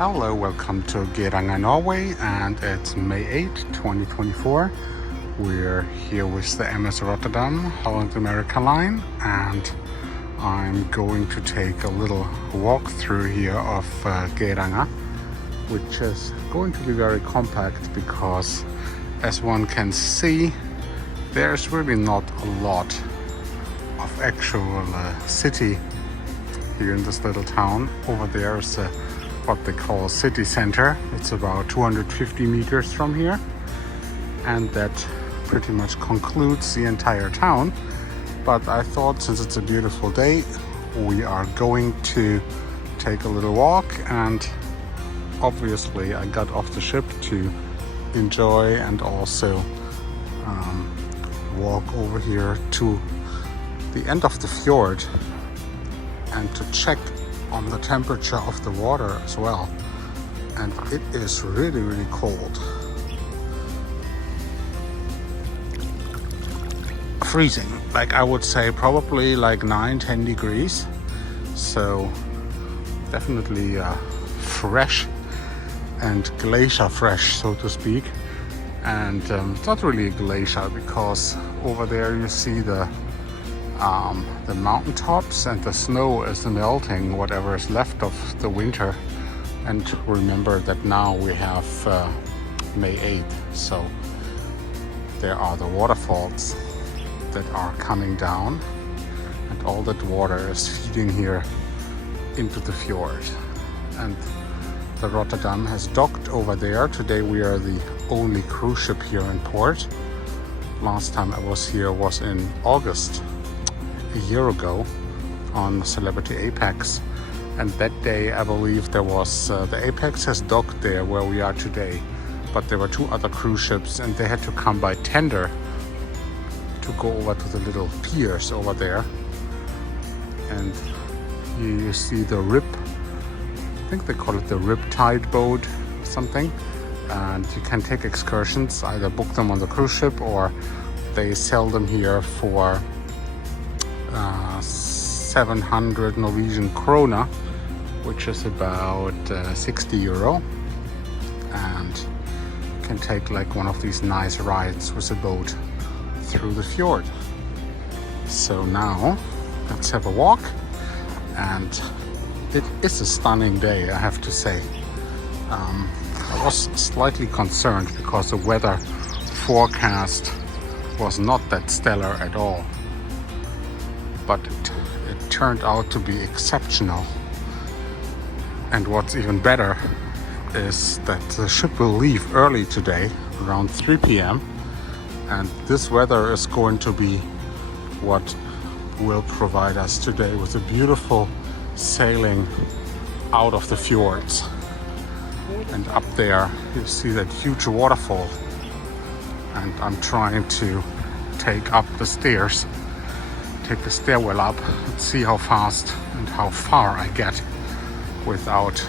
Hello, welcome to Geiranger, Norway, and it's May 8, 2024. We're here with the MS Rotterdam, Holland America line, and I'm going to take a little walk through here of Geiranger, which is going to be very compact because, as one can see, there's really not a lot of actual city here in this little town. Over there is what they call city center. It's about 250 meters from here, and that pretty much concludes the entire town. But I thought, since it's a beautiful day, we are going to take a little walk, and obviously I got off the ship to enjoy and also walk over here to the end of the fjord and to check on the temperature of the water as well. And it is really, really cold. Freezing, like I would say probably like 9-10 degrees. So definitely fresh and glacier fresh, so to speak. And it's not really a glacier because over there you see the mountaintops, and the snow is melting whatever is left of the winter. And remember that now we have May 8th, so there are the waterfalls that are coming down, and all that water is feeding here into the fjord. And the Rotterdam has docked over there. Today we are the only cruise ship here in port. Last time I was here was in August, a year ago, on Celebrity Apex, and that day I believe there was the Apex has docked there where we are today, but there were two other cruise ships and they had to come by tender to go over to the little piers over there. And you see the Rip, I think they call it the Rip Tide boat or something, and you can take excursions, either book them on the cruise ship or they sell them here for 700 Norwegian krona, which is about 60 euro, and you can take like one of these nice rides with a boat through the fjord. So now let's have a walk, and it is a stunning day, I have to say. I was slightly concerned because the weather forecast was not that stellar at all, but it turned out to be exceptional. And what's even better is that the ship will leave early today, around 3 p.m. and this weather is going to be what will provide us today with a beautiful sailing out of the fjords. And up there you see that huge waterfall, and I'm trying to take up the stairs, take the stairwell up, and see how fast and how far I get without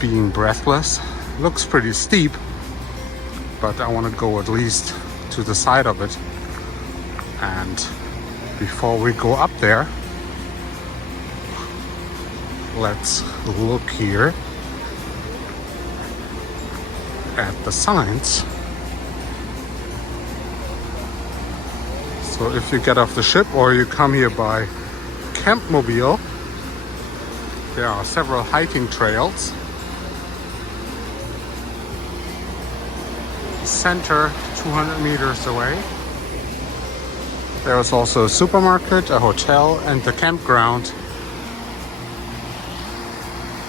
being breathless. Looks pretty steep, but I want to go at least to the side of it. And before we go up there, let's look here at the signs. So if you get off the ship or you come here by Campmobile, there are several hiking trails. Center 200 meters away. There is also a supermarket, a hotel, and the campground.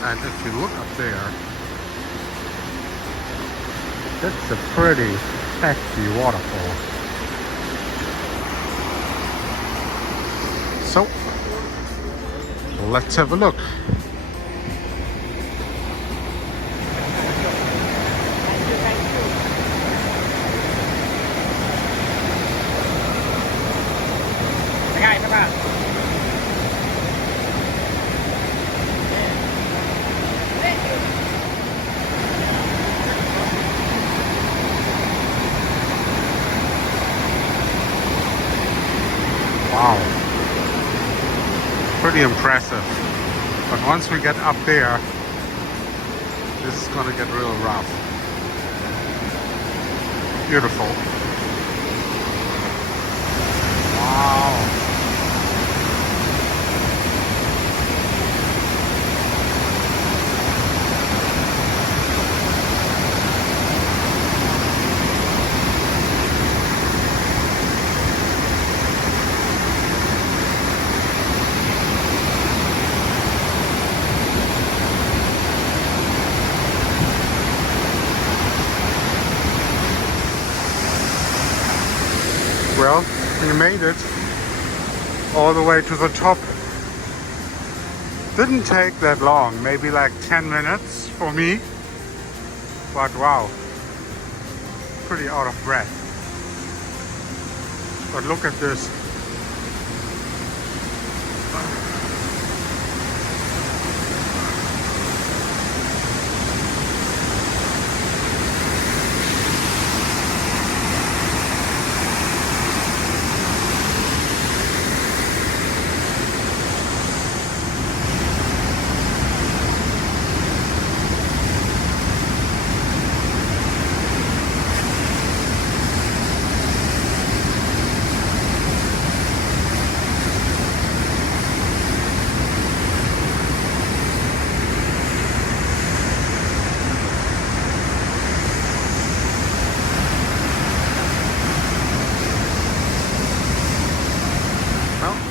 And if you look up there, it's a pretty hefty waterfall. So let's have a look. Wow, pretty impressive. But once we get up there, This is gonna get real rough. Beautiful. Wow. Well, we made it all the way to the top. Didn't take that long, maybe like 10 minutes for me. But wow, pretty out of breath. But look at this.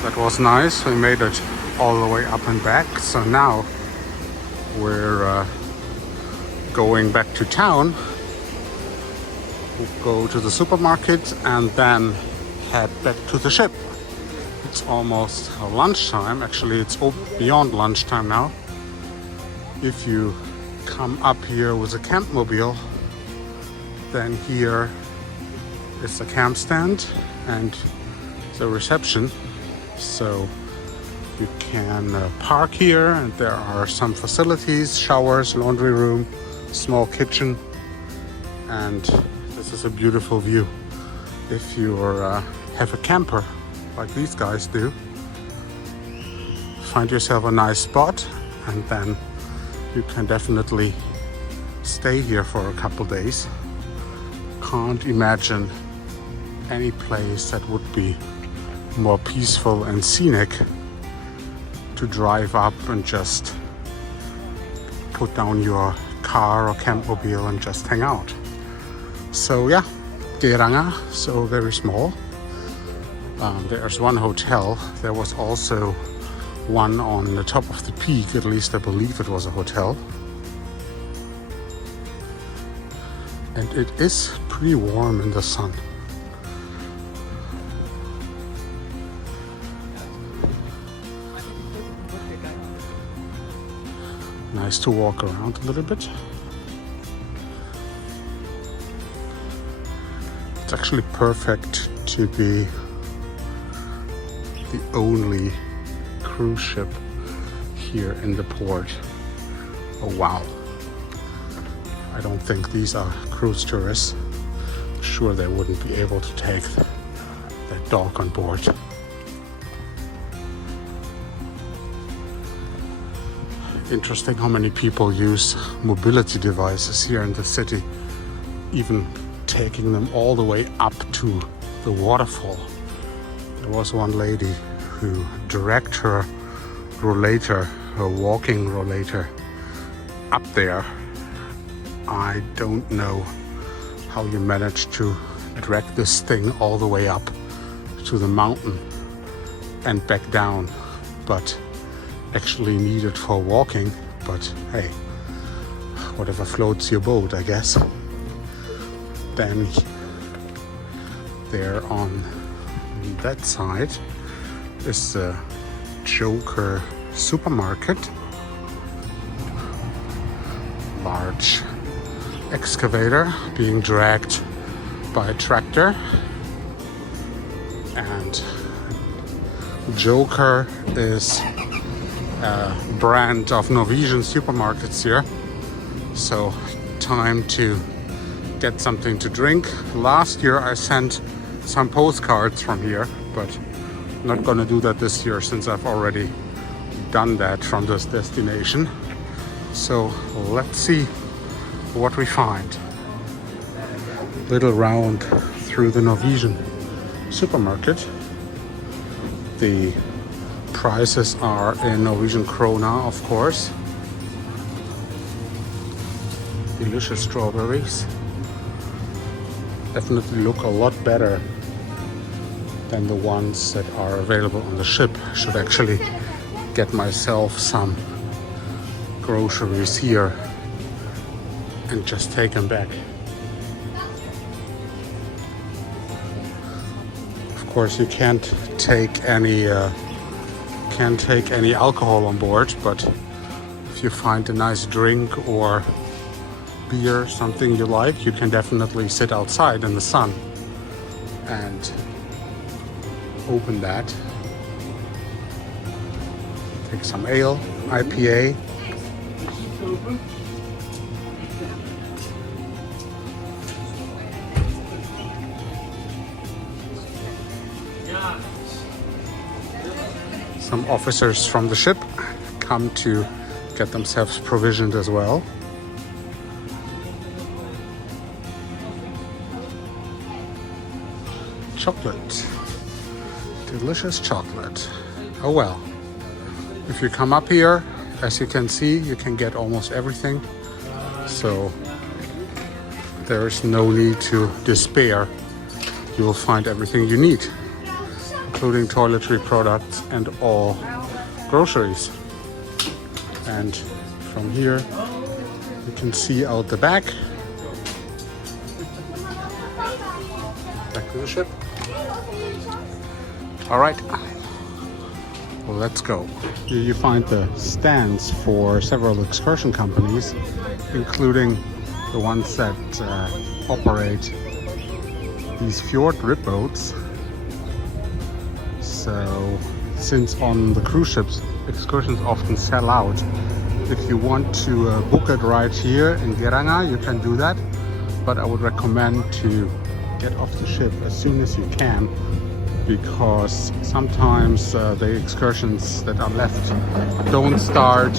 That was nice. We made it all the way up and back. So now we're going back to town. We'll go to the supermarket and then head back to the ship. It's almost lunchtime. Actually, it's beyond lunchtime now. If you come up here with a camp mobile, then here is the camp stand and the reception. So you can park here, and there are some facilities, showers, laundry room, small kitchen, and this is a beautiful view. If you have a camper like these guys do, find yourself a nice spot, and then you can definitely stay here for a couple days. Can't imagine any place that would be more peaceful and scenic to drive up and just put down your car or camp mobile and just hang out. So yeah, Geiranger, so very small. There's one hotel. There was also one on the top of the peak, at least I believe it was a hotel. And it is pretty warm in the sun. Nice to walk around a little bit. It's actually perfect to be the only cruise ship here in the port. Oh wow. I don't think these are cruise tourists. Sure, they wouldn't be able to take that dog on board. Interesting how many people use mobility devices here in the city, even taking them all the way up to the waterfall. There was one lady who dragged her rollator, her walking rollator, up there. I don't know how you managed to drag this thing all the way up to the mountain and back down, but actually needed for walking. But hey, whatever floats your boat, I guess. Then there on that side is the Joker supermarket. Large excavator being dragged by a tractor, and Joker is a brand of Norwegian supermarkets here. So time to get something to drink. Last year I sent some postcards from here, but I'm not gonna do that this year since I've already done that from this destination. So let's see what we find. Little round through the Norwegian supermarket. The prices are in Norwegian krona, of course. Delicious strawberries. Definitely look a lot better than the ones that are available on the ship. I should actually get myself some groceries here and just take them back. Of course, you can't take any alcohol on board, but if you find a nice drink or beer, something you like, you can definitely sit outside in the sun and open that. Take some ale, IPA. Some officers from the ship come to get themselves provisioned as well. Chocolate. Delicious chocolate. Oh well. If you come up here, as you can see, you can get almost everything. So there is no need to despair. You will find everything you need, including toiletry products and all groceries. And from here, you can see out the back. Back to the ship. All right, well, let's go. Here you find the stands for several excursion companies, including the ones that operate these fjord rib boats. So, since on the cruise ships, excursions often sell out, if you want to book it right here in Geiranger, you can do that. But I would recommend to get off the ship as soon as you can, because sometimes the excursions that are left don't start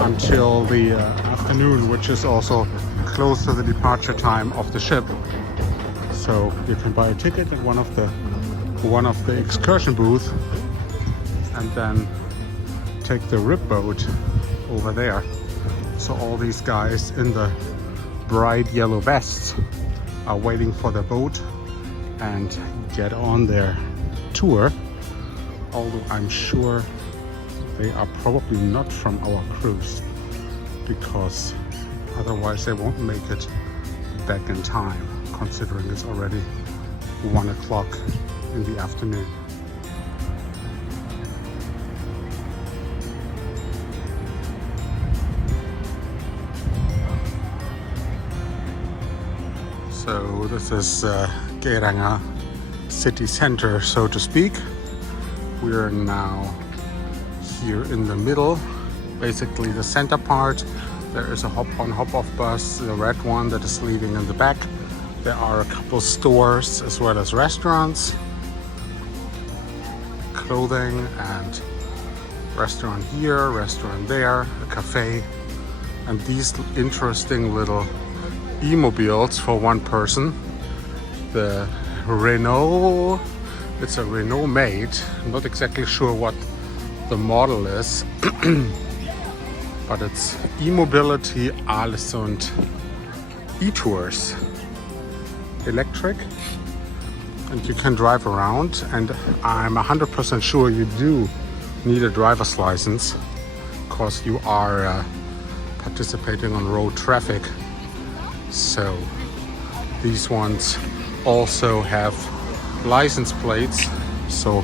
until the afternoon, which is also close to the departure time of the ship. So you can buy a ticket at one of the excursion booths and then take the rib boat over there. So all these guys in the bright yellow vests are waiting for the boat and get on their tour, although I'm sure they are probably not from our cruise, because otherwise they won't make it back in time, considering it's already 1 o'clock in the afternoon. So this is Geiranger city center, so to speak. We are now here in the middle, basically the center part. There is a hop-on, hop-off bus, the red one that is leaving in the back. There are a couple stores as well as restaurants, clothing, and restaurant here, restaurant there, a cafe, and these interesting little e-mobiles for one person. The Renault, it's a Renault made. I'm not exactly sure what the model is, but it's e-mobility Alessund e-tours, electric, and you can drive around. And I'm 100% sure you do need a driver's license, because you are participating on road traffic. So these ones also have license plates, so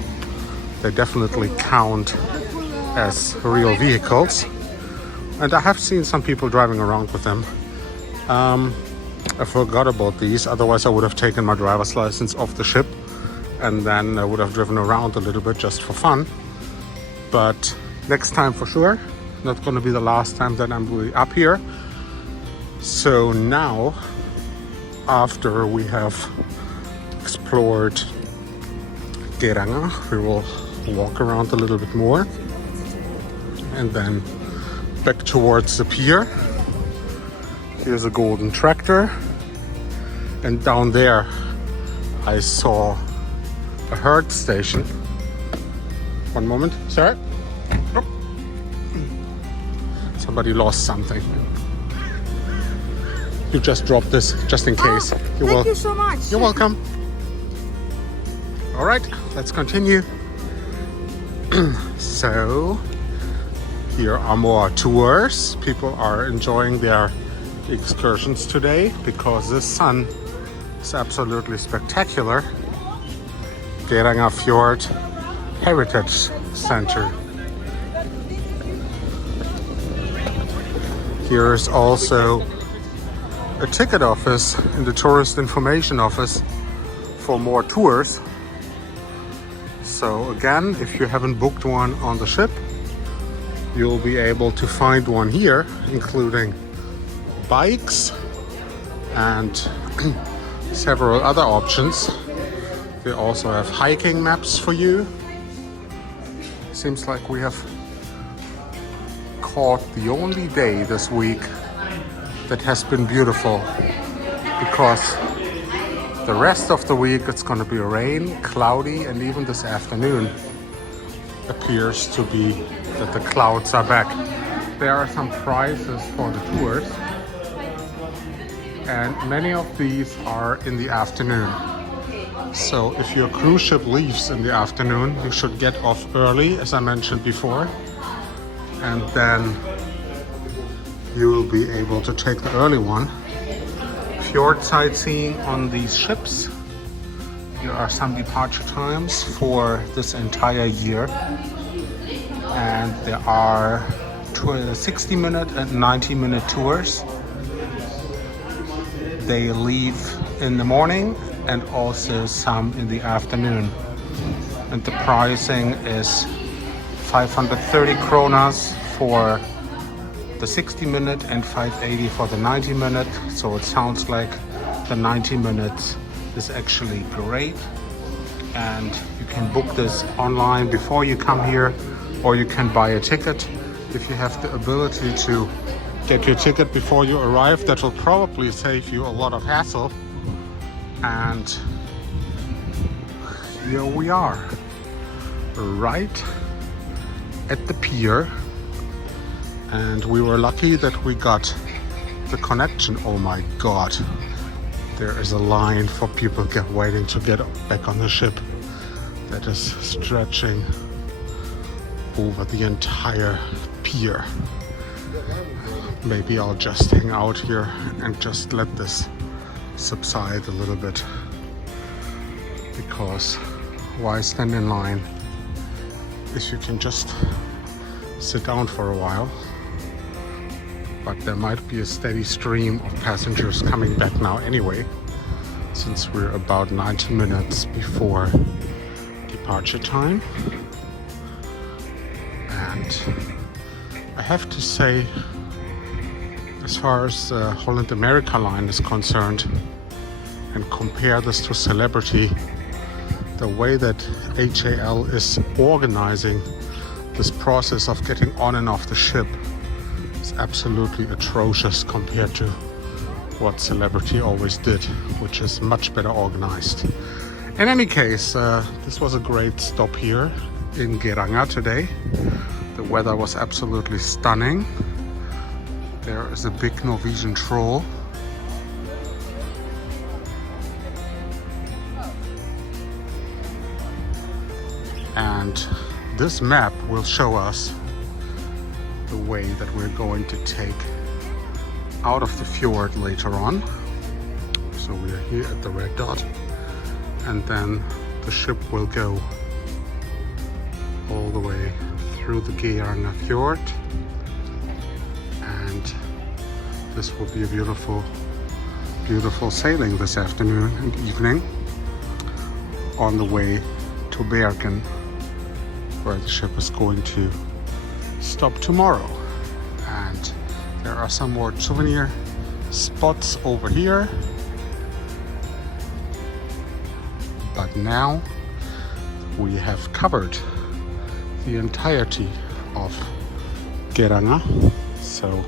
they definitely count as real vehicles. And I have seen some people driving around with them. I forgot about these, otherwise I would have taken my driver's license off the ship and then I would have driven around a little bit just for fun. But next time for sure, not going to be the last time that I'm really up here. So now, after we have explored Geiranger, we will walk around a little bit more and then back towards the pier. Here's a golden tractor. And down there I saw a herd station. One moment, sir. Oh. Somebody lost something. You just dropped this just in case. Thank you so much. You're welcome. All right, let's continue. So here are more tours. People are enjoying their excursions today because the sun is absolutely spectacular. Geiranger Fjord Heritage Center. Here is also a ticket office in the tourist information office for more tours. So again, if you haven't booked one on the ship, you'll be able to find one here, including bikes and several other options. They also have hiking maps for you. Seems like we have caught the only day this week that has been beautiful, because the rest of the week it's going to be rain, cloudy, and even this afternoon appears to be that the clouds are back. There are some prices for the tours, and many of these are in the afternoon. So if your cruise ship leaves in the afternoon, you should get off early, as I mentioned before, and then you will be able to take the early one. Fjord sightseeing on these ships. Here are some departure times for this entire year, and there are 60-minute and 90-minute tours. They leave in the morning and also some in the afternoon, and the pricing is 530 kronas for the 60-minute and 580 for the 90-minute. So it sounds like the 90 minutes is actually great, and you can book this online before you come here, or you can buy a ticket. If you have the ability to get your ticket before you arrive, that will probably save you a lot of hassle. And here we are, right at the pier, and we were lucky that we got the connection. Oh my god, there is a line for people waiting to get back on the ship that is stretching over the entire pier. Maybe I'll just hang out here and just let this subside a little bit, because why stand in line if you can just sit down for a while? But there might be a steady stream of passengers coming back now anyway, since we're about 90 minutes before departure time. And I have to say, as far as the Holland America line is concerned, and compare this to Celebrity, the way that HAL is organizing this process of getting on and off the ship is absolutely atrocious compared to what Celebrity always did, which is much better organized. In any case, this was a great stop here in Geiranger today. The weather was absolutely stunning. There is a big Norwegian troll. And this map will show us the way that we're going to take out of the fjord later on. So we're here at the red dot, and then the ship will go all the way through the Geiranger Fjord, and this will be a beautiful, beautiful sailing this afternoon and evening on the way to Bergen, where the ship is going to stop tomorrow. And there are some more souvenir spots over here. But now we have covered the entirety of Geiranger, so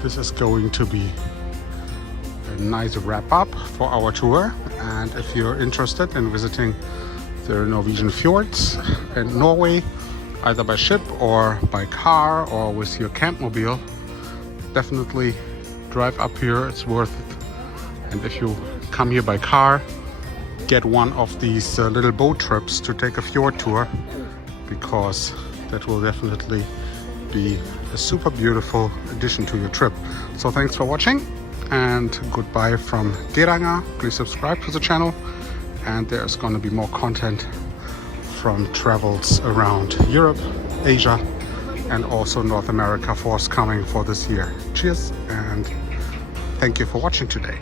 this is going to be nice wrap up for our tour. And if you're interested in visiting the Norwegian fjords in Norway, either by ship or by car or with your campmobile, definitely drive up here, it's worth it. And if you come here by car, get one of these little boat trips to take a fjord tour, because that will definitely be a super beautiful addition to your trip. So thanks for watching and goodbye from Geiranger. Please subscribe to the channel, and there's going to be more content from travels around Europe, Asia, and also North America forthcoming for this year. Cheers, and thank you for watching today.